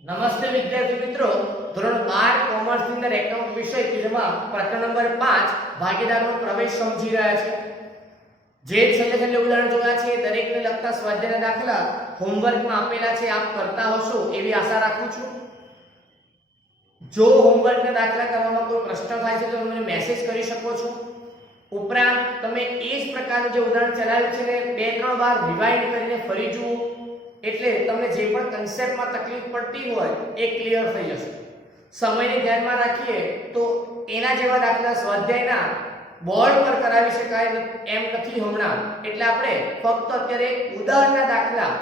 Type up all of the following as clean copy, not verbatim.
નમસ્તે વિદ્યાર્થી મિત્રો, ધોરણ 12 કોમર્સ ની અંદર એકાઉન્ટ વિષય કે જેમાં પ્રકરણ નંબર 5 ભાગીદારનો પ્રવેશ સમજી રહ્યા છે. જે છેલ્લે ઉદાહરણ જોયા છે દરેકને લગતા સ્વાધ્યાયના દાખલા હોમવર્કમાં આપેલા છે, આપ કરતા હશો એવી આશા રાખું છું. જો હોમવર્કના દાખલા કરવામાં કોઈ પ્રશ્ન થાય છે તો તમે મને મેસેજ કરી શકો છો. ઉપરાંત તમે એ જ પ્રકારનું જે ઉદાહરણ ચલાવ્યું છે ને 2-3 વાર રિવાઇન્ડ કરીને ફરી જુઓ, એટલે તમને જે પણ કન્સેપ્ટમાં તકલીફ પડતી હોય એ ક્લિયર થઈ જશે. સમયને ધ્યાનમાં રાખીએ તો એના જેવા દાખલા સ્વાધ્યાયના બોર્ડ પર કરાવી શકાય એમ નથી હમણાં, એટલે આપણે ફક્ત અત્યારે ઉદાહરણના દાખલા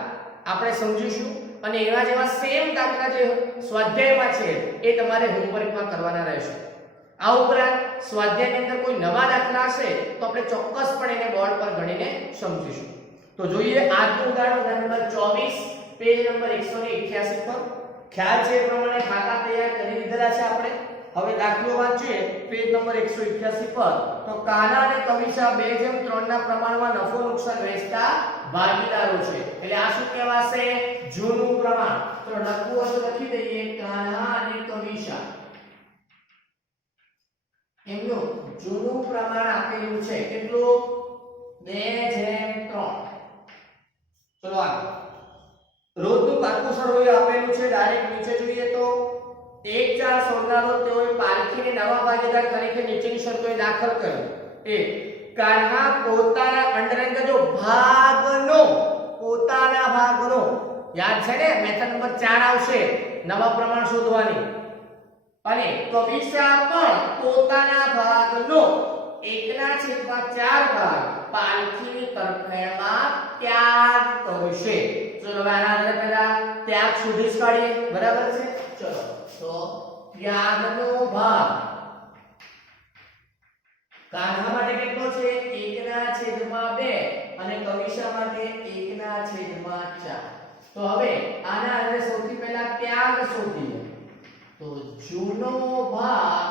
આપણે સમજીશું અને એવા જેવા સેમ દાખલા જે સ્વાધ્યાયમાં છે એ તમારે હોમવર્કમાં કરવાના રહેશે. આ ઉપરાંત સ્વાધ્યાયની અંદર કોઈ નવા દાખલા હશે તો આપણે ચોક્કસપણે એને બોર્ડ પર ગણીને સમજીશું. તો જોઈએ આજનું ઉદાહરણ નંબર 24 પેજ નંબર 181 પર. ખ્યાલ છે એ પ્રમાણે ખાતા તૈયાર કરી દીધેલા છે આપણે. હવે દાખલો વાંચીએ પેજ નંબર 181 પર. તો કાના અને કવિશા 2:3 ના પ્રમાણમાં નફો નુકસાન વહેંચતા ભાગીદારો છે. એટલે આ શું કહેવાશે? જૂનું પ્રમાણ. તો લખવું હોય તો લખી દઈએ કાના અને કવિશા એમનું જૂનું પ્રમાણ આપેલું છે. કેટલું? 2:3. ચલો આગળ. રોજનું કાકુ સરવૈયું આપેલું છે. ડાયરેક્ટ નીચે જોઈએ તો 1-4-16 ના રોજ તેઓએ પારખીને નવા ભાગીદાર તરીકે નીચેની શરતોએ દાખલ કર્યો. એ કાન્હા પોતાના અંડરલાઈન કરજો ભાગનો, પોતાના ભાગનો યાદ છે ને, મેથડ નંબર 4 આવશે નવા પ્રમાણ શોધવાની. અને કવિશા પણ પોતાના ભાગનો 1/4 ભાગ પાલખીની તરફેણમાં ત્યાગ કરશે. ચલો હવે આના આધારે પહેલા ત્યાગ સુધી જ કાઢીએ, બરાબર છે? ચલો તો ત્યાગનો ભાગ કાન્હા માટે કેટલો છે? 1/2 અને કવિશા માટે 1/4. તો હવે આના આધારે સૌથી પહેલા ત્યાગ શોધીએ. તો જૂનો ભાગ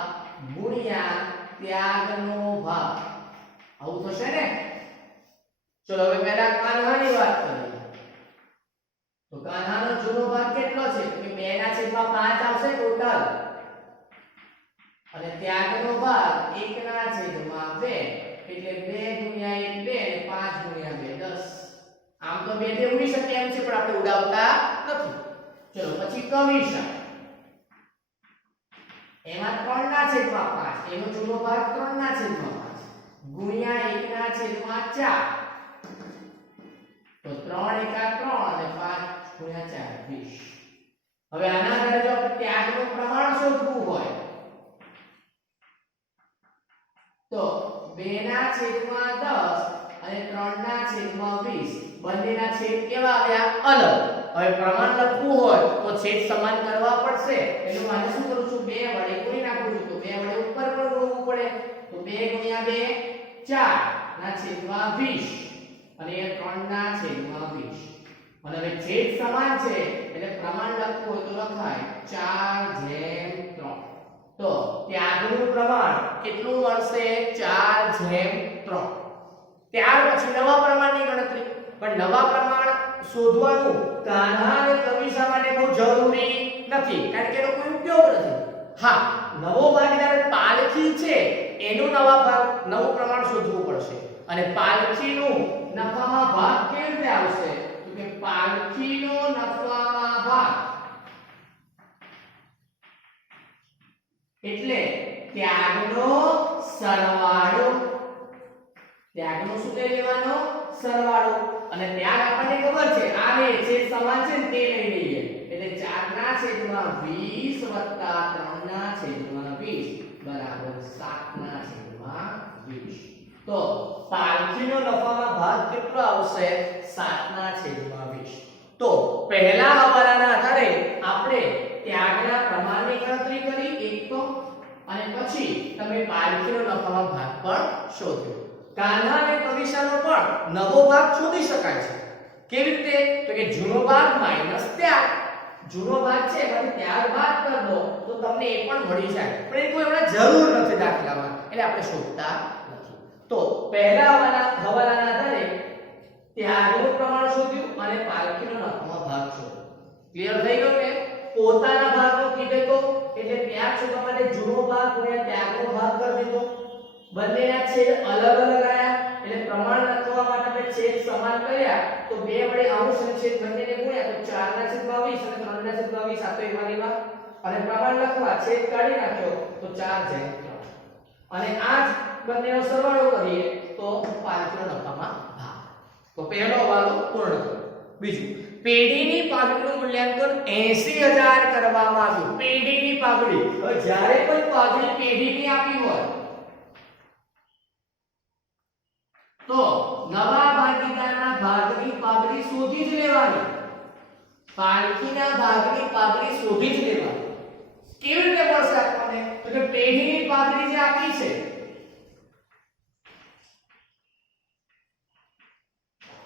ગુણ્યા ત્યાગનો ભાગ, આવું થશે ને? ચલો હવે પહેલા કાન્હાની વાત કરીએ. તો કાન્હાનો જૂનો ભાગ કેટલો છે? કે 2/5 આવશે ટોટલ. અને ત્યાગનો ભાગ 1/2 એટલે 2 × 1 2 અને 5 × 2 10. આમ તો 2 ઉડી શકે એમ છે પણ આપણે ઉડાવતા નથી. ચલો પછી કવિશા, એમાં 3/5 એનો જૂનો ભાગ 3/5 ગુણ્યા 1/4. તો 3 × 3 અને 5 × 4 20. હવે આના આધારે જો આપણે ત્યાગનું પ્રમાણ શોધવું હોય તો 2/10 અને 3/20 બંનેના છેદ કેવા આવ્યા? અલગ. હવે પ્રમાણ લખવું હોય તો છેદ સમાન કરવા પડશે. એટલે હું શું કરું છું? 2 વડે ગુણી નાખું છું. તો 2 વડે ઉપર પણ ગુણવું પડે. તો 2 × 2 4/20 અને 3/20. અને હવે છેદ સમાન છે એટલે પ્રમાણ લખવું હોય તો લખાય 4/3. તો ત્યાગનું પ્રમાણ કેટલું મળશે? 4/3. ત્યાર પછી નવા પ્રમાણની ગણતરી. પણ નવા પ્રમાણ શોધવાનું કાન્હા અને કવિશા માટે બહુ જરૂરી નથી, કારણ કે એનો કોઈ ઉપયોગ નથી. હા, નવો ભાગીદાર પાલખી છે એનું નવું પ્રમાણ શોધવું પડશે. અને પાલખીનું નફામાં ભાગ કેવી રીતે આવશે? તો કે પાલખીનો નફામાં ભાગ એટલે ત્યાગનો સરવાળો. ત્યાગનો શું લઈ લેવાનો? સરવાળો. અને ત્યાગ આપણને ખબર છે આ રે છે સમાન છે ને તે લઈ લઈએ. એટલે 4/20 3/20 બરાબર 7/20. તો પાલખીનો નફામાં ભાગ કેટલો આવશે? 7/20. તો પહેલા હવાલાના આધારે આપણે ત્યાગના પ્રમાણની ગણતરી કરી એક તો, અને પછી તમે પાલખીનો નફામાં ભાગ પણ શોધ્યો. કાન્હા અને કવિશાનો પણ નવો ભાગ શોધી શકાય છે. કેવી રીતે? તો કે જૂનો ભાગ માઈનસ ત્યાગ. જૂનો ભાગ છે એમાંથી ત્યાગ બાદ કરી દો તો તમને એ પણ મળી જાય. પણ એ કોઈ હમણાં જરૂર નથી દાખલામાં, એટલે આપણે શોધતા નથી. તો પહેલા હવાલાના આધારે ત્યાગનું પ્રમાણ શોધ્યું અને પાલખીનો નફામાં ભાગ શોધ્યો. ક્લિયર થઈ ગયું કે? પોતાના ભાગનો કીધે તો એટલે ત્યાગ છૂટવા માટે જૂનો ભાગ ગુણ્યા ત્યાગનો ભાગ કરી દીધો બંનેના છેદ અલગ અલગ આયા એટલે પ્રમાણ લખવા માટે આપણે છેદ સમાન કર્યા તો 2 વડે અંશ અને છેદ બંનેને ગુણ્યા તો 4/20 અને 3/20 આ તો એમાં લેવા અને પ્રમાણ લખવા છેદ કાઢી નાખ્યો તો 4/3 અને આ જ બંનેનો સરવાળો કરીએ તો 5 નો નફામાં ભાગ તો પહેલો હવાલો પૂર્ણ કર્યો બીજું પેઢીની પાઘડીનું મૂલ્યાંકન 80000 કરવામાં આવ્યું પેઢીની પાઘડી હવે જ્યારે કોઈ પાઘડી પેઢીની આપી હોય તો નવા ભાગીદારના ભાગની પાઘડી શોધી જ લેવાની પાલખીના ભાગની પાઘડી શોધી જ લેવાની કેવી રીતે મળશે આપણને તો કે પેઢીની પાઘડી જે આપી છે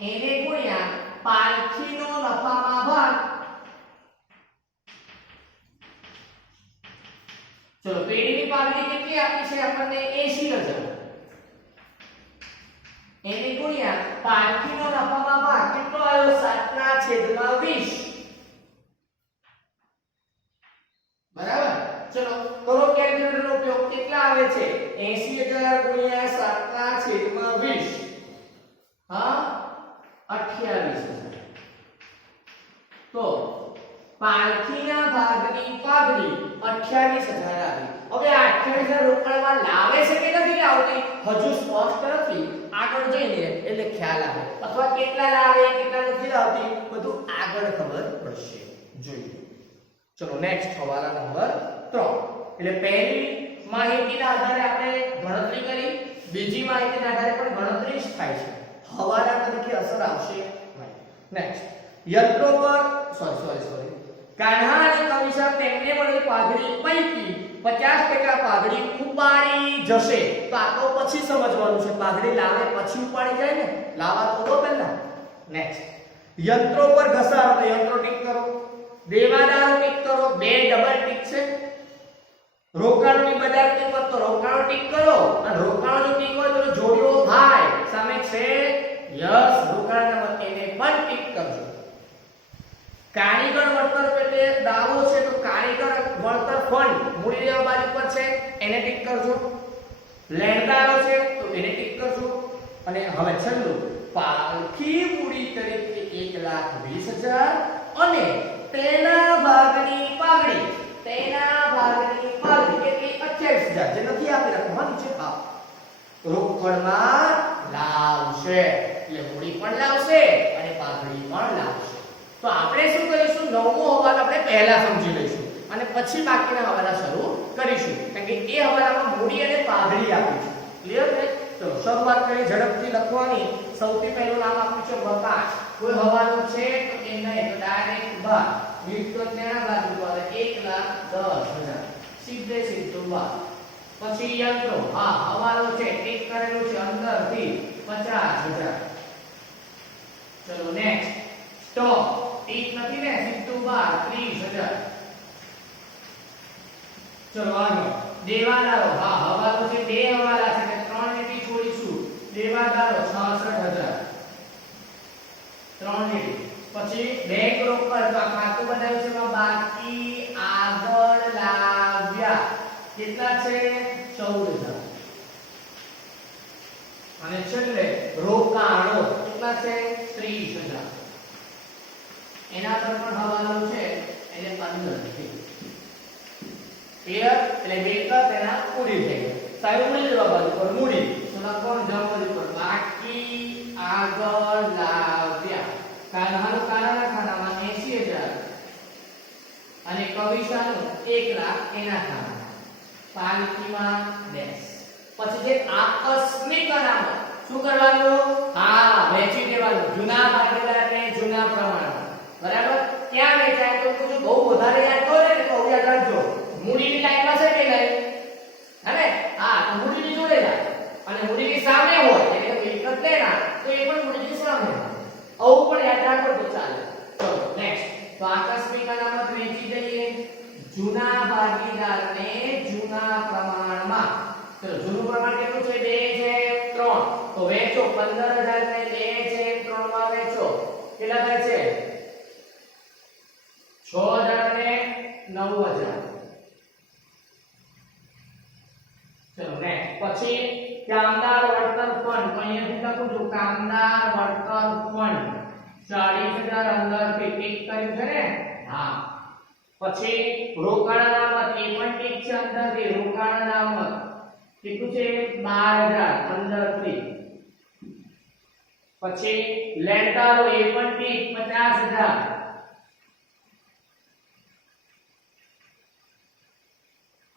એને ગુણ્યા પાલખીનો નફામાં ભાગ ચલો પેઢીની પાઘડી કેટલી આપી છે આપણને 80000 એને ગુણ્યા પાલખીનો નફામાં ભાગ કેટલો આવ્યો 7/20 બરાબર ચલો કરો કેલ્ક્યુલેટરનો ઉપયોગ કેટલા આવે છે 80000 ગુણ્યા 7/20 હા 28000 તો પાલખીના ભાગની પાઘડી 28000 આવી હવે આ 28000 રોકડમાં લાવે છે કે નથી લાવતી હજુ સ્પષ્ટ નથી આગળ જઈને એટલે ખ્યાલ આવે અથવા કેટલા લાવે કેટલા નથી લાવતી બધું આગળ ખબર પડશે જોઈએ ચલો નેક્સ્ટ હવાલા નંબર 3 એટલે પહેલી માહિતીના આધારે આપણે ગણતરી કરી બીજી માહિતીના આધારે પણ ગણતરી જ થાય છે હવાલા તરીકે અસર આવશે નહીં નેક્સ્ટ યંત્રો પર સોરી કાન્હા અને કવિશા તેમને મળેલી પાઘડી પૈકી 50% પાઘડી ઉપાડી જશે તો આ તો પછી સમજવાનું છે પાઘડી લાવે પછી ઉપાડી જાય ને લાવા તો પહેલા નેક્સ્ટ યંત્રો પર ઘસારો તો યંત્રો ટીક કરો દેવાદારો ટીક કરો બે ડબલ ટીક છે રોકાણોની બજાર કિંમત તો રોકાણો ટીક કરો અને રોકાણો જો ટીક હોય તો જોડ્યો થાય સામે છે યસ રોકાણના મત એને પણ ટીક કરજો કારીગર વળતર પેટે દાવો છે તો કારીગર વળતર ફંડ મૂડી લેવા બાજુ પર છે એને ટીક કરજો લેણદારો છે તો એને ટીક કરજો અને હવે છેલ્લું પાલખી મૂડી તરીકે 1,20,000 અને તેના ભાગની પાઘડી કેટલી 28000 જે નથી આપી રાખવા નીચે આ રોકડમાં લાવશે એટલે મૂડી પણ લાવશે અને પાઘડી પણ લાવશે તો આપણે શું કરીશું નવમો હવાલો આપણે પહેલા સમજી લઈશું અને પછી બાકીના હવાલા શરૂ કરીશું કારણ કે એ હવાલામાં મૂડી અને પાઘડી આપી છે ક્લિયર છે તો શરૂઆત કરી ઝડપથી લખવાની સૌથી પહેલું નામ આપ્યું છે વકાશ કોઈ હવાલો છે તો એ નહીં તો ડાયરેક્ટ ભાગ વિગતોના બાજુ પર 1,10,000 સીધું ભાગ પછી યંત્રો હા હવાલો છે ટીક કરેલું છે અંદરથી 50,000 ચલો નેક્સ્ટ સ્ટોક ટીક નથી ને સીધું ભાગ 30,000 ચલો આગળ દેવાદારો હા હવાલો છે બે હવાલા છે એટલે 3 લીટી છોડીશું દેવાદારો 66,000 3 લીટી પછી બેંક રોકડ તો આ ખાતું બનાવ્યું છે એમાં બાકી આગળ લાવ્યા કેટલા છે 14,000 અને છેલ્લે રોકાણો કેટલા છે 30,000 એના પર પણ હવાલો છે એટલે 15 છે ક્લિયર એટલે બેંક તેના પૂરી થઈ ગઈ સાહેબ મૂડી લેવા બાજુ પર મૂડી તો લખવાનું જવાબ બાજુ પર બાકી આગળ લાવ્યા કાન્હાનું કાનાના ખાનામાં 80,000 અને કવિશાનું 1,00,000 એના ખાનામાં પાલખીમાં ડેશ પછી જે આકસ્મિક અનામત શું કરવાનું હા વેચી દેવાનું જૂના ભાગીદારને જૂના પ્રમાણમાં બરાબર ક્યાં વેચાય તો તું બહુ વધારે યાદ કરે ને તો યાદ રાખજો મૂડીની લાઈનમાં છે કે નહીં હે હા તો મૂડીની જોડે જાય અને મૂડીની સામે હોય એટલે મિલકત લેના તો એ પણ મૂડીની સામે આવું પણ યાદ રાખો તો ચાલે ચલો નેક્સ્ટ તો આકસ્મિક અનામત વેચી દઈએ જૂના ભાગીદારને જૂના પ્રમાણમાં ચલો જૂનું પ્રમાણ કેટલું છે 2/3 તો વેચો 15,000 ને 2/3 માં વેચો કેટલા થાય છે 6,000 ને 9000. ચલો નેક્સ્ટ પછી કામદાર વળતર ફંડ તો અહીંયાથી લખું છું કામદાર વળતર ફંડ 40000 અંદરથી ટીક કર્યું છે ને હા પછી રોકાણ અનામત એ પણ ટીક છે અંદરથી રોકાણ અનામત કેટલું છે 12000 અંદરથી પછી લેણદારો એ પણ ટીક 50000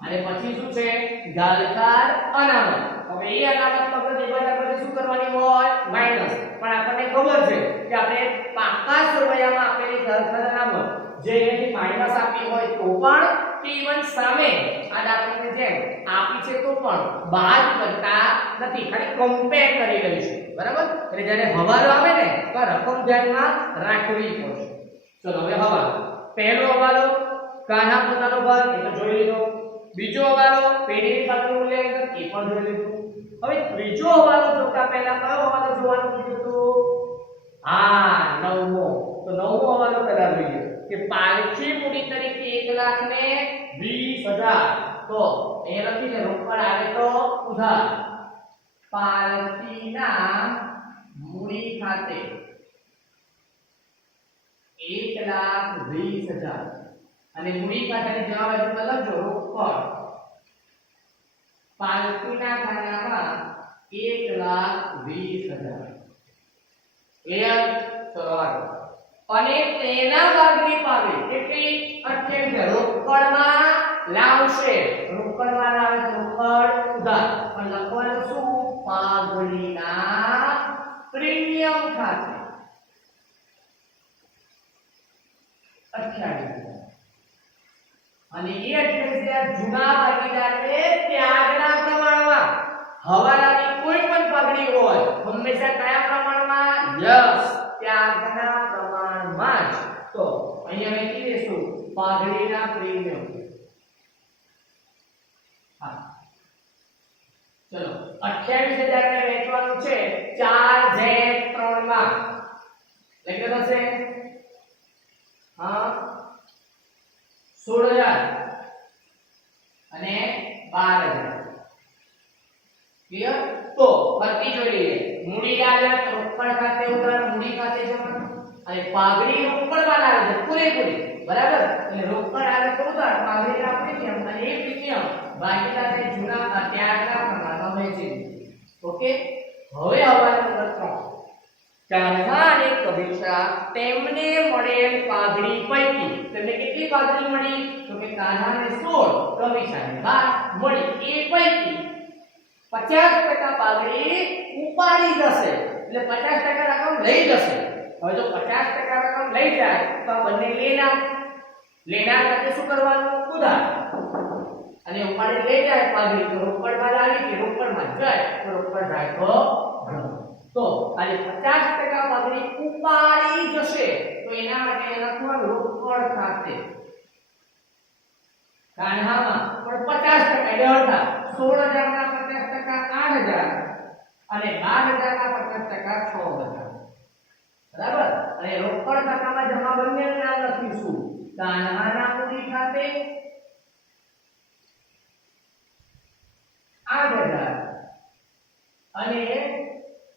અને પછી શું છે ગાલકાર અનામત હવે એ અનામત પકડ દેવાના પછી શું કરવાની હોય માઈનસ પણ આપણને ખબર છે કે આપણે પાકા સરવૈયામાં આપેલી ગાલકાર અનામત જે અહીંથી માઈનસ આપી હોય તો પણ કે ઇવન સામે આ દાખલાની જેમ આપી છે તો પણ બાદ કરતા નથી ખાલી કમ્પેર કરી રહી છે બરાબર એટલે જ્યારે હવાલો આવે ને તો રકમ ધ્યાનમાં રાખવી પડશે ચલો હવે હવાલો પહેલો હવાલો કાના પોતાનો ભાગ એ તો જોઈ લીધો બીજો હવાલો પેઢીની સામે મૂલ્યાંકન એ પણ જોઈ લીધું હવે ત્રીજો હવાલો જોતા પહેલા કયો હવાલો જોવાનું કીધું હતું હા નવમો તો નવમો હવાલો પહેલા જોઈએ કે પાલખી મૂડી તરીકે 1,20,000 તો એ લખી દે રોકડ આવે તો ઉધાર પાલખીના મૂડી ખાતે 1,20,000 અને મૂડી ખાતાની જવાબ એટલે લખજો રોકડ પાલખીના ખાનામાં 1,20,000 ક્લિયર સરળ અને તેના ભાગની પાવે કેટલી 28 રોકડમાં લાવશે રોકડમાં લાવે તો રોકડ ઉધાર પણ લખવાનું શું પાઘડીના પ્રીમિયમ ખાતે 28 અને એ 28,000 જૂના ભાગીદારને ત્યાગના પ્રમાણમાં હવાલાની કોઈ પણ પાઘડી હોય હંમેશા કયા પ્રમાણમાં યસ ત્યાગના પ્રમાણમાં જ તો અહીંયા લખી દેશું પાઘડીના પ્રીમિયમ હા ચલો 28,000 ને વેચવાનું છે 4/3 માં એટલે થશે હા 16,000 અને 12,000 ક્લિયર તો બધી જોઈ લઈએ મૂડી આલે રોકડ ખાતે ઉધાર મૂડી ખાતે જમા અને પાઘડી રોકડમાં લાવે છે પૂરેપૂરી બરાબર એટલે રોકડ આલે તો ઉધાર પાઘડીના પ્રીમિયમ અને એ પ્રીમિયમ ભાગીદારને જૂના ત્યાગના પ્રમાણમાં વહેંચી ઓકે હવે હવાલો નંબર 3 કાન્હા અને કબીરશા તેમને મળેલ પાઘડી પૈકી તેમને કેટલી પાઘડી મળી તો કે કાન્હાને 16 કબીરશાને 12 મળી એ પૈકી 50% પાઘડી ઉપાડી જશે એટલે 50% રકમ લઈ જશે હવે જો 50% રકમ લઈ જાય તો આ બંને લેનાર સાથે શું કરવાનું ઉધાર અને ઉપાડી લઈ જાય પાઘડી તો રોકડમાં લાવી કે રોકડમાં જાય તો રોકડ રાખો તો આજે 50% પાઘડી ઉપાડી જશે તો એના માટે લખવાનું રોકડ ખાતે કાન્હામાં પણ 50% એટલે અડધા 16,000 ના 50% 8,000 અને 12,000 ના 50% 6,000 બરાબર અને રોકડ ખાતામાં જમા બંનેનું નામ લખીશું કાન્હાના મૂડી ખાતે 8,000 અને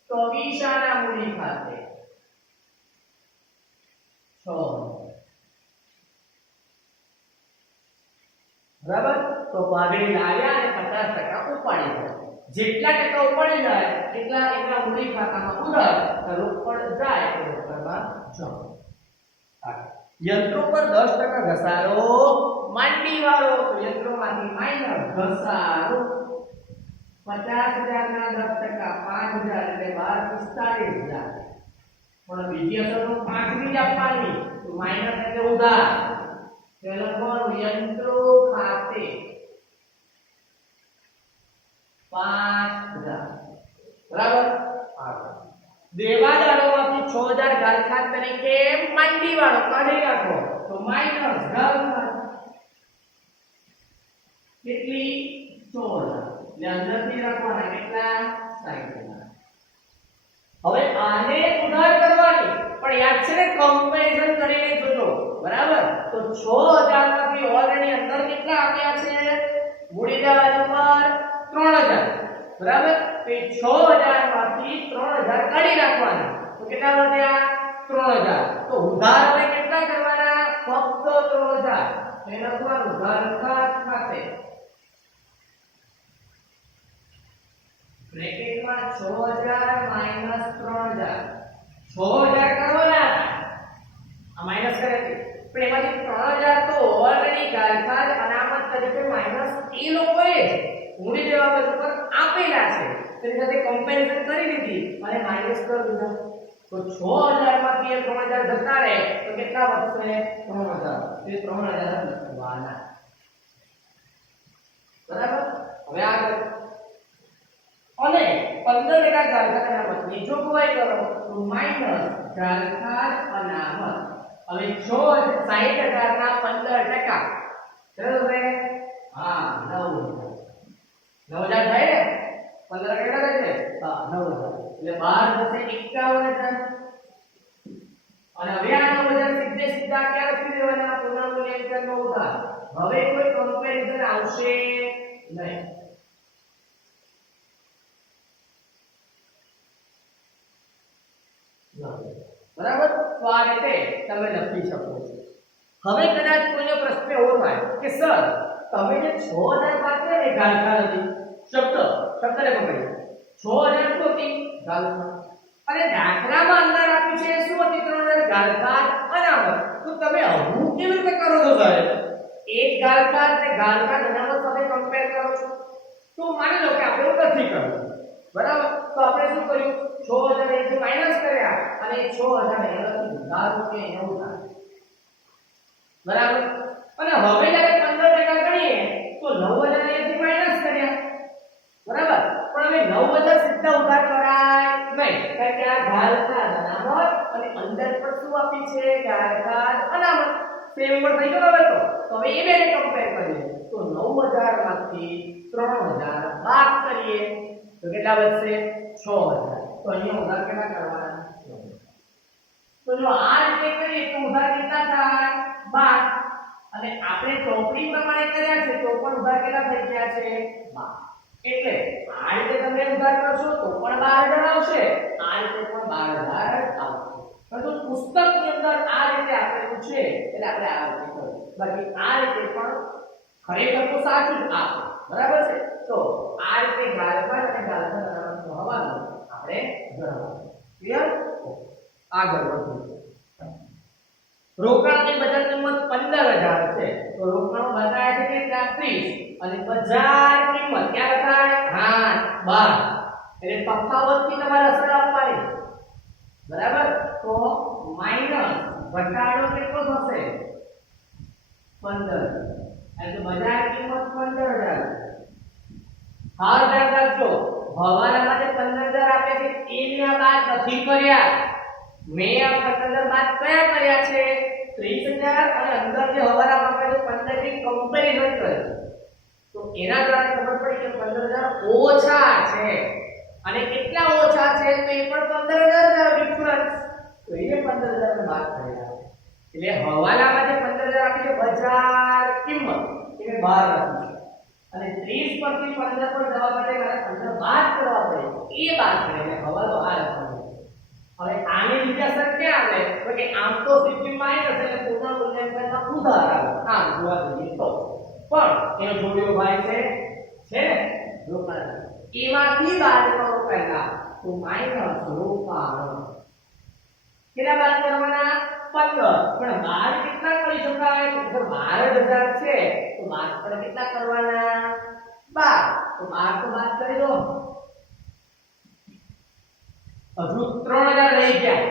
કબીરશાના મૂડી ખાતે 6,000 બરાબર તો પાઘડી લાવ્યા અને 50% ઉપાડી જાય જેટલા ટકા ઉપાડી જાય એટલા એના મૂડી ખાતામાં ઉધાર તો રોકડ જાય તો રોકડમાં જમા યંત્રો પર 10% ઘસારો માંડી વાળો તો યંત્રોમાંથી માઈનસ ઘસારો 50,000 ના 10% 5,000 એટલે 45,000 પણ બીજી અસર તો 5 ની જ આપવાની તો માઈનસ એટલે ઉધાર એટલે લખવાનું યંત્રો ખાતે 5,000 બરાબર દેવાદારોમાંથી 6,000 ગાલખાત તરીકે માંડી વાળો કાઢી નાખો તો માઈનસ ગાલખાત કેટલી 16,000 એટલે અંદરથી રાખવાના કેટલા 60,000 હવે આને ઉધાર કરવાની પણ યાદ છે ને કમ્પેરિઝન કરીને જોજો બરાબર તો 6000 માંથી ઓલરેડી અંદર કેટલા આપ્યા છે મૂડી વ્યાજ ઉપર 3000 બરાબર તો એ 6000 માંથી 3000 કાઢી નાખવાના તો કેટલા વધ્યા 3000 તો ઉધાર હવે કેટલા કરવાના ફક્ત 3000 એને લખવાનું ઘરખાત ખાતે બ્રેકેટમાં 6000 માઈનસ 3000 6000 કરવાના આ માઈનસ કરે છે પણ એમાંથી 3000 તો ઓલરેડી ઘરખાત અનામત તરીકે માઈનસ એ લોકોએ મૂડી દેવા પર આપેલા છે તેની સાથે કમ્પેરિઝન કરી દીધી અને માઈનસ કરી દીધા તો 6000 માંથી 3000 જતા રહે તો કેટલા વધશે 3000 તે 3000 લખવાના બરાબર હવે આગળ અને 15% ઘરખાત અનામતની જોગવાઈ કરો તો માઈનસ ઘરખાત અનામત હવે 60000 ના 15% બરાબર છે હા 9000 થાય ને 15 કેટલા થાય છે હા 9000 એટલે 12 થશે 51000 અને હવે આ 9000 સીધે સીધા ક્યાં લખી દેવાના પુનર્મૂલ્યાંકનનો ઉધાર હવે કોઈ કમ્પેરિઝન આવશે નહીં બરાબર તો આ રીતે તમે લખી શકો છો હવે કદાચ કોઈનો પ્રશ્ન એવો થાય કે સર તમે જે 6000 વાત કરે ને ઘરખાત હતી શબ્દને પકડી 6000 શું હતી ઘરખાત અને દાખલામાં અંદર આપ્યું છે શું હતી 3000 ઘરખાત અનામત તો તમે આવું કેવી રીતે કરો છો સાહેબ એક ઘરખાત ને ઘરખાત અનામત સાથે કમ્પેર કરો છો તો માની લો કે આપણે એવું નથી કરવું બરાબર તો આપણે શું કર્યું 6000 એથી માઈનસ કર્યા અને 6000 ને લખી ધારો કે 90 બરાબર અને હવે જ્યારે 15% ગણીએ તો 9000 એથી માઈનસ કર્યા બરાબર પણ હવે 9000 સીધા ઉધાર કરાય નહીં કારણ કે આ ઘરખાત અનામત અને અંદર પર શું આપી છે ઘરખાત અનામત સેમ પર થઈ ગયો હવે તો હવે એ બેને કમ્પેર કરીએ તો 9000 માંથી 3000 બાદ કરીએ તો કેટલા વધશે 6000 તો અહીંયા ઉધાર કેટલા કરવાના તો જો આ રીતે કરીએ તો ઉધાર કેટલા થાય 12 અને આપણે ચોપડી પ્રમાણે કર્યા છે તો પણ ઉધાર કેટલા થઈ ગયા છે 12 એટલે આ રીતે તમે ઉધાર કરશો તો પણ 12000 આવશે આ રીતે પણ 12000 આવશે પરંતુ પુસ્તકની અંદર આ રીતે આપેલું છે એટલે આપણે આ રીતે કરીએ બાકી આ રીતે પણ ખરેખર તો સાચું જ આપે બરાબર છે તો આ રીતે ઘરખાત અને ઘરખાત અનામતનો હવાલો આપણે ગણવાનો ક્લિયર આગળ વધીએ રોકાણની બજાર કિંમત 15000 છે તો રોકાણો બતાવ્યા છે કે 30 અને બજાર કિંમત ક્યાં થાય હા 12 એટલે તફાવતથી તમારે અસર આપવાની બરાબર તો માઈનસ ઘટાડો કેટલો થશે 15 એટલે બજાર કિંમત 15000 હાલ ધ્યાન રાખજો હવાલામાં જે 15000 આપે છે એના બાદ નથી કર્યા મેં આ 15000 બાદ કયા કર્યા છે 30000 અને અંદર જે હવાલામાં આપે છે 15 ની કમ્પેરિઝન કર્યું તો એના દ્વારા ખબર પડી કે 15000 ઓછા છે અને કેટલા ઓછા છે તો એ પણ 15000 ડિફરન્સ તો એને 15000 ને બાદ કર્યા એટલે હવાલામાં જે 15000 આપી છે બજાર કિંમત એને બહાર રાખી છે અને 30 પરથી 15 પર જવા માટે મારે 15 બાદ કરવા પડે એ બાદ કરીને હવાલો આ લખવાનો હવે આની બીજા અસર ક્યાં આવે તો કે આમ તો સીધી માઈનસ એટલે પુનર્મૂલ્યાંકનના ઉધાર આવે આમ જોવા જઈએ તો પણ એનો જોડિયો ભાઈ છે ને રોકાણ એમાંથી બાદ કરો પહેલા તો માઈનસ રોકાણ કેટલા બાદ કરવાના 15 પણ બાર કેટલા કરી શકાય તો 12000 છે તો બાદ પર કેટલા કરવાના 12 તો 12 તો બાદ કરી દો હજુ 3000 રહી ગયા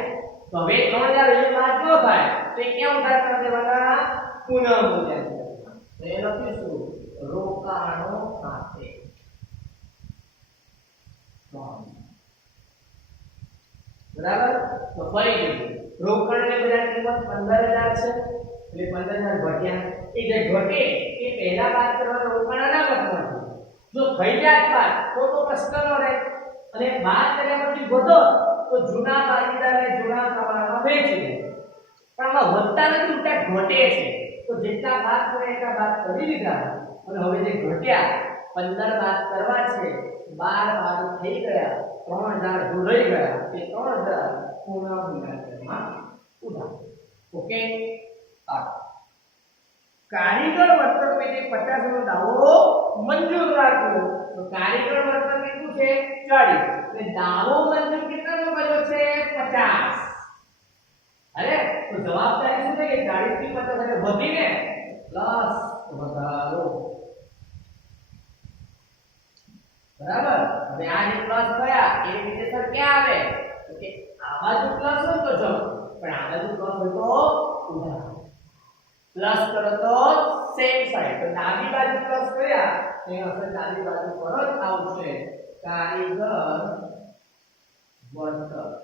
તો હવે 3000 એ બાદ ન થાય તો એ ક્યાં ઉધાર કરી દેવાના પુનર્મૂલ્યાંકન તો એ લખીશું રોકાણો ખાતે બરાબર તો ફરી જોઈએ રોકાણની બજાર કિંમત 15000 છે એટલે 15000 ઘટ્યા એ જે ઘટે એ પહેલા બાદ કરવાનો રોકાણ અનામતમાંથી જો થઈ જાય બાદ તો પ્રશ્ન ન રહે અને બાદ કર્યા પછી વધો તો જૂના ભાગીદારને જૂના પ્રમાણમાં વેચી દે પણ આમાં વધતા નથી ઉલટા ઘટે છે તો જેટલા બાદ કરે એટલા બાદ કરી લીધા અને હવે જે ઘટ્યા 15 બાદ કરવા છે 12 બાદ થઈ ગયા 3000 રહી ગયા એ 3000 પૂર્ણ મૂલ્યાંકનમાં ઉધા ઓકે કારીગર વર્તન પેટે 50 નો દાવો મંજૂર રાખવો તો કારીગર વર્તન કેટલું છે 40 એટલે દાવો મંજૂર કેટલાનો કર્યો છે 50 અરે તો જવાબદારી શું છે કે 40 થી 50 એટલે વધીને પ્લસ વધારો બરાબર હવે આ જે પ્લસ થયા એ રીતે સર ક્યાં આવે તો કે આ બાજુ પ્લસ હોય તો જો પણ આ બાજુ પ્લસ હોય તો ઉધા પ્લસ કરો તો સેમ સાઈડ તો ડાબી બાજુ પ્લસ કર્યા એનો અસર ડાબી બાજુ પર જ આવશે કારીગર વર્તન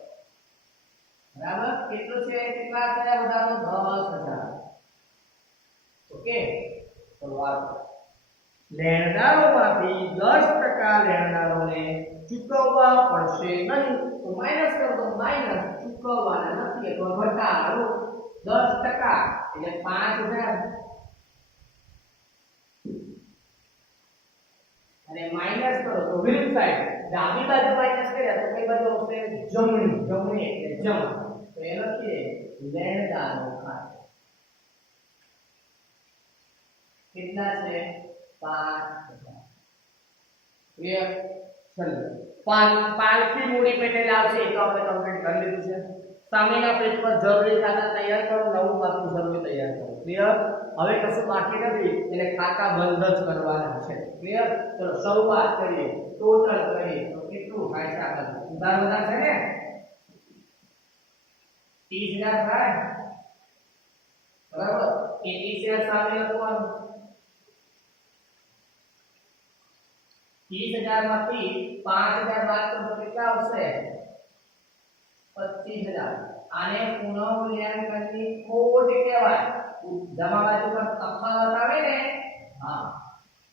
બરાબર કેટલું છે કેટલા થયા બધાનો 10000 ઓકે તો વાત લેણદારોમાંથી 10% લેણદારોને ચૂકવવા પડશે નહીં તો માઈનસ કરો તો માઈનસ ચૂકવવાના નથી તો ઘટાડો 10% એટલે 5000 અને માઈનસ કરો તો વિરુદ્ધ સાઈડ ડાબી બાજુ માઈનસ કર્યા તો કઈ બાજુ આવશે જમણી એટલે જમા તો એ લખીએ લેણદારો ખાતે કેટલા છે 5000 ક્લિયર ચલો પાલખી મૂડી પેટે લાવશે તો આપણે કમ્પ્લીટ કરી લીધું છે સામેના પેજ પર જરૂરી ખાતા તૈયાર કરો નવું પાસું જરૂરી તૈયાર કરો ક્લિયર હવે કશું બાકી નથી એટલે ખાતા બંધ જ કરવાના છે ક્લિયર ચલો શરૂઆત કરીએ ટોટલ કરીએ તો કેટલું થાય છે આગળ ઉધાર છે ને 30000 થાય બરાબર એ 30000 સામે લખવાનું 30000 માંથી 5000 બાદ કરો તો કેટલા આવશે 25000 આને પુનઃ મૂલ્યાંકનની ખોટ કહેવાય જમા બાજુ પર તફાવત આવે ને હા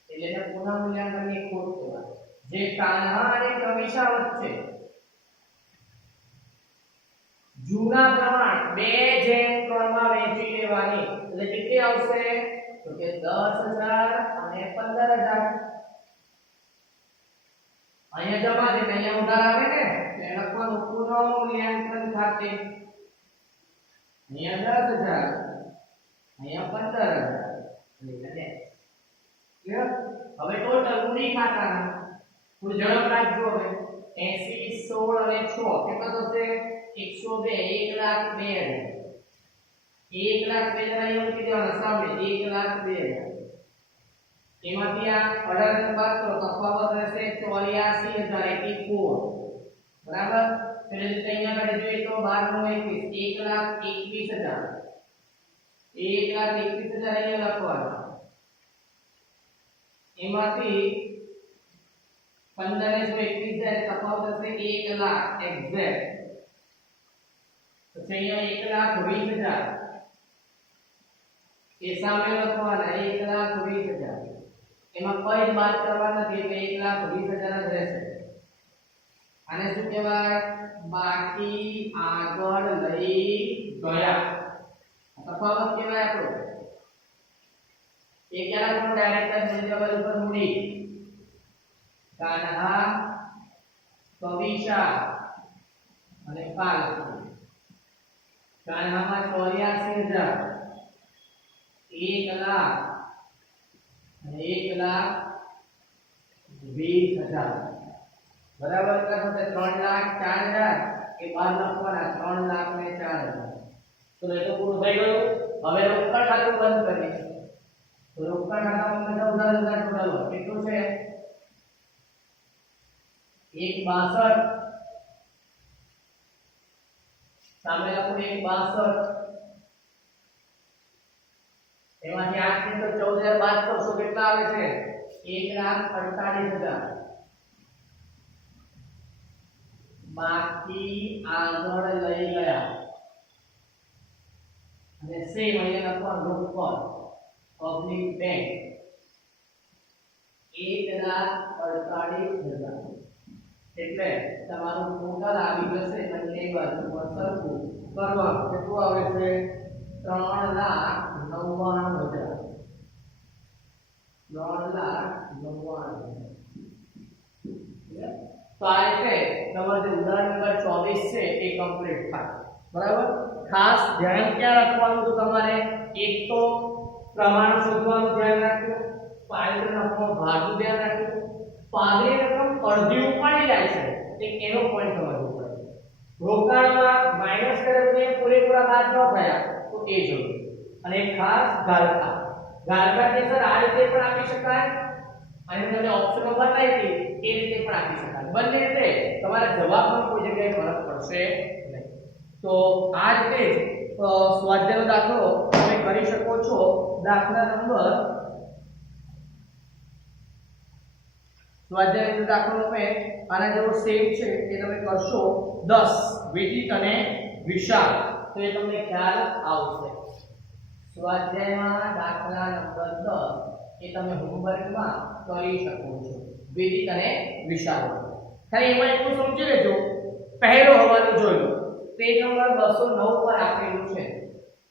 એટલે એને પુનઃ મૂલ્યાંકનની ખોટ કહેવાય જે કાન્હા અને કમિશા વચ્ચે જૂના પ્રમાણ 2:3 માં વહેંચી લેવાની એટલે કેટલી આવશે તો કે 10000 અને 15000 અહીંયા જમા છે અહીંયા ઉધાર આવે ને એટલે લખવાનું પુનઃ મૂલ્યાંકન ખાતે અહીંયા 10000 અહીંયા 15000 ક્લિયર હવે ટોટલ મૂડી ખાતાના કુલ ઝડપ રાખજો હવે 80 16 અને 6 કેટલો થશે 102 1,02,000 1,02,000 એવું કીધું સામે 1,02,000 એમાંથી આ 18 બાદ કરો તફાવત રહેશે 84,084 બરાબર એટલે રીતે અહીંયા આપણે જોઈએ તો 12 નો 21 1,21,000 અહીંયા લખવાનું એમાંથી 15 ને 21 જાય તફાવત થશે 1 લાખ એક્ઝેક્ટ પછી અહીંયા 1,20,000 એ સામે લખવાના 1,20,000 એમાં કોઈ બાદ કરવાના નથી એટલે 1,20,000 જ રહેશે આને શું કહેવાય બાકી આગળ લઈ ગયા તફાવત કહેવાય આપણો એ ક્યારે પણ ડાયરેક્ટ જ વેરિયેબલ ઉપર મૂડી કાન્હા કવિશા અને પાલખી કાન્હામાં 84,000 1 લાખ અને 1,20,000 બરાબર કેટલા થશે 3,04,000 એ બાદ લખવાના 3,04,000 તો એ તો પૂરું થઈ ગયું હવે રોકડ ખાતું બંધ કરીએ તો રોકડ ખાતામાં 14,000 ટોટલ કેટલું છે 1,62 સામે લખો 1,62 એમાંથી 8 થી તો 14,000 બાદ કરશો કેટલા આવે છે 1,48,000 બાકી આગળ લઈ ગયા અને સેમ અહીંયા લખવાનું રોકડ પબ્લિક બેંક 1,48,000 એટલે તમારું ટોટલ આવી જશે બંને બાજુ પર સરખું કરવાનું કેટલું આવે છે 3,99,000 તમારું જે ઉદાહરણ નંબર 24 છે એ કમ્પ્લીટ થાય બરાબર ખાસ ધ્યાન ક્યાં રાખવાનું તો તમારે એક તો પ્રમાણ શોધવાનું ધ્યાન રાખજો પારિત રકમનો ભાગનું ધ્યાન રાખજો પાગલી રકમ અડધી ઉપાડી જાય છે તે એનો પોઈન્ટ સમજવો પડે રોકાણમાં માઈનસ કરીને પૂરેપૂરા બાદ ન થયા તો એ જરૂરી અને ખાસ ગાળકા કે સર આ રીતે પણ આપી શકાય અને તમને ઓપ્શનો બતાવી હતી એ રીતે પણ આપી શકાય બંને રીતે તમારા જવાબમાં કોઈ જગ્યાએ ફરક પડશે નહીં તો આ રીતે સ્વાધ્યાયનો દાખલો તમે કરી શકો છો દાખલા નંબર સ્વાધ્યાયનો દાખલો તમે આના જેવો સેમ છે એ તમે કરશો 10 વિદિત અને વિશાળ તો એ તમને ખ્યાલ આવશે સ્વાધ્યાયમાં દાખલા નંબર 10 એ તમે હોમવર્કમાં કરી શકો છો વિદિત અને વિશાળ ખાલી એમાં એટલું સમજી લેજો પહેલો હવાલો જોઈ લો પેજ નંબર 209 પર આપેલું છે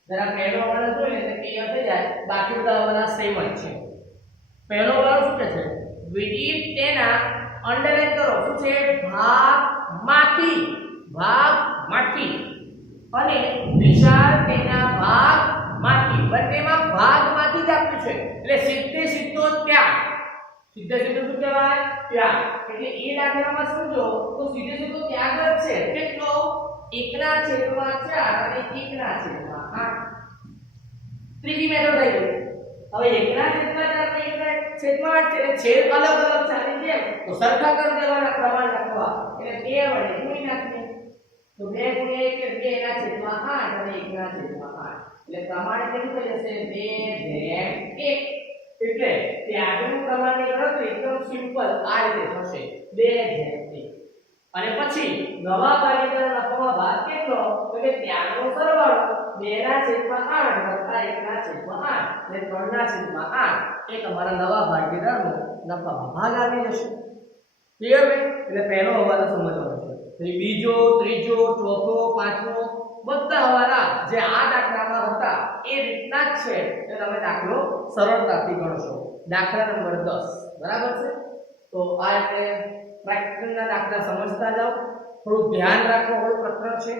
જરા પહેલો હવાલો જોઈ લે તો ક્લિયર થઈ જાય બાકી બધા હવાલા સેમ જ છે પહેલો હવાલો શું કહે છે વિદિત તેના અંડરલાઈન કરો શું છે ભાગમાંથી અને વિશાળ તેના ભાગમાંથી બંનેમાં ભાગમાંથી જ આપ્યું છે એટલે સીધો ત્યાં શું કહેવાય ત્યાં એટલે એ દાખલામાં સમજો તો સીધો ત્યાં જ છે કેટલો 1/4 અને 1/8 ત્રીજી મેથડ થઈ ગઈ હવે 1/4 અને 1/8 છે છેદ અલગ અલગ છે આની જેમ તો સરખા કરી દેવાના પ્રમાણ લખવા એટલે 2 વડે ગુણી નાખીએ તો 2 * 1 એટલે 2/8 અને 1/8 એટલે પ્રમાણ કેવું થઈ જશે 2/1 એટલે ત્યાગનું પ્રમાણની ગણતરી એકદમ સિમ્પલ આ રીતે થશે 2/1 અને પછી નવા ભાગીદાર નફાનો ભાગ કેટલો તો કે ત્યાગનો સરવાળો 2/8 વત્તા 1/8 એટલે 3/8 એ તમારા નવા ભાગીદારનો નફાનો ભાગ આવી જશે ક્લિયર છે એટલે પહેલો હવાલો સમજવાનો છે પછી બીજો ત્રીજો ચોથો પાંચમો બધા હવાલા જે આ દાખલામાં હતા એ રીતના જ છે એટલે તમે દાખલો સરળતાથી ગણશો દાખલા નંબર 10 બરાબર છે તો આ રીતે પ્રેક્ટિકલના દાખલા સમજતા જાઓ થોડું ધ્યાન રાખો થોડું પ્રશ્ન છે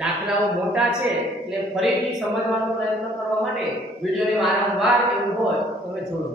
દાખલાઓ મોટા છે એટલે ફરીથી સમજવાનો પ્રયત્ન કરવા માટે વિડિયોને વારંવાર એવું હોય તો તમે જોડો